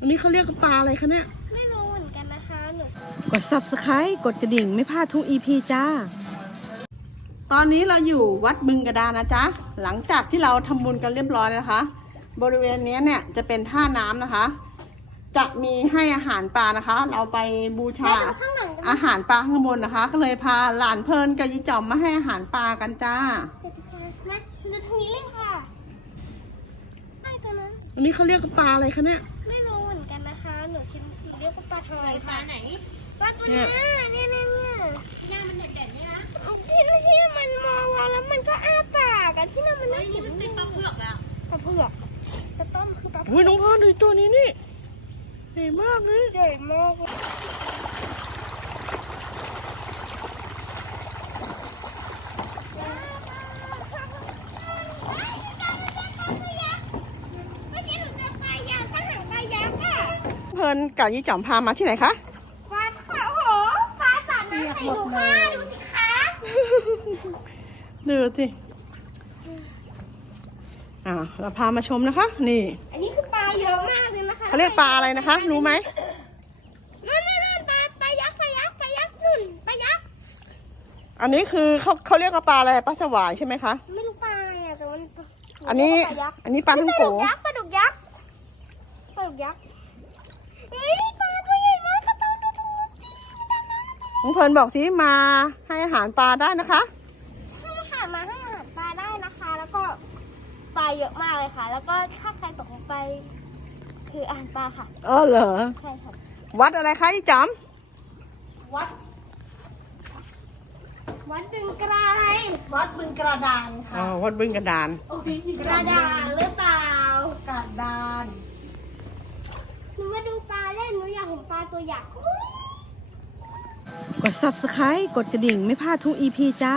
อันนี้เขาเรียกกปลาอะไรคะเนี่ยไม่รู้เหมือนกันนะคะหนูกดซับสไครต์กดกระดิ่งไม่พลาดทุกอีพีจ้า ตอนนี้เราอยู่วัดบึงกระดานนะจ๊ะหลังจากที่เราทําบุญกันเรียบร้อยนะคะ บริเวณนี้เนี่ย จะเป็นท่าน้ํานะคะ จะมีให้อาหารปลานะคะเราไปบูชาอาหารปลาข้างบนนะคะ ก็เลยพาหลานเพลินกับยิ่จอมมาให้อาหารปลากันจ้าจะทำไมจะทำนี้เลยค่ะใช่ตอนนั้นอันี้เขาเรียกปลาอะไรคะเนี่ยไม่รู้นี่ยที่นี่ที่มันมองเราแล้วมันก็อ้าปากอะที่นั่นมันนี่มันเป็นปลาเผือกอะปลาเผือกแต่ต้นคือปลาเผือกเฮ้ยน้องพ่อดูตัวนี้นี่ใหญ่มากเลยใหญ่มากเลยพลินกับยี่จอมพามาที่ไหนคะวัดค่ะโหฟ้าสาดน้ำใสหนูค่ะดูสิคะดอูสิอ่าเราพามาชมนะคะ นี่ อันนี้คือปลาเยอะมากเลยนะคะ เขาเรียกปลาอะไรนะคะ รู้ไหมนนนนนนปปปปปลลลลลาาาาายยยยกกกกุอันนี้คือเขาเขาเรียกว่าปลาอะไร ปลาสวายใช่ไหมคะ ไม่รู้ปลาอ่ะแต่มันอันนี้ อันนี้ปลาทั้งโขลกลุงเพลินบอกสิมาให้อาหารปลาได้นะคะใช่ค่ะมาให้อาหารปลาได้นะคะ แล้วก็ไปลาเยอะมากเลยค่ะ แล้วก็ถ้าใครตกไป คืออ่านปลาค่ะเออเหรอใช่ค่ะวัดอะไรคะจอมวัดวัดบึงกระไดวัดบึงกระดานค่ะอ๋อวัดบึงกระดานอคกระดานหรือเปล่ากระดานหนูมาดูปลาเล่นหนูอยากเห็นปลาตัวใหญ่กดซับสไคร b e กดกระดิ่งไม่พลาดทุกอีพีจ้า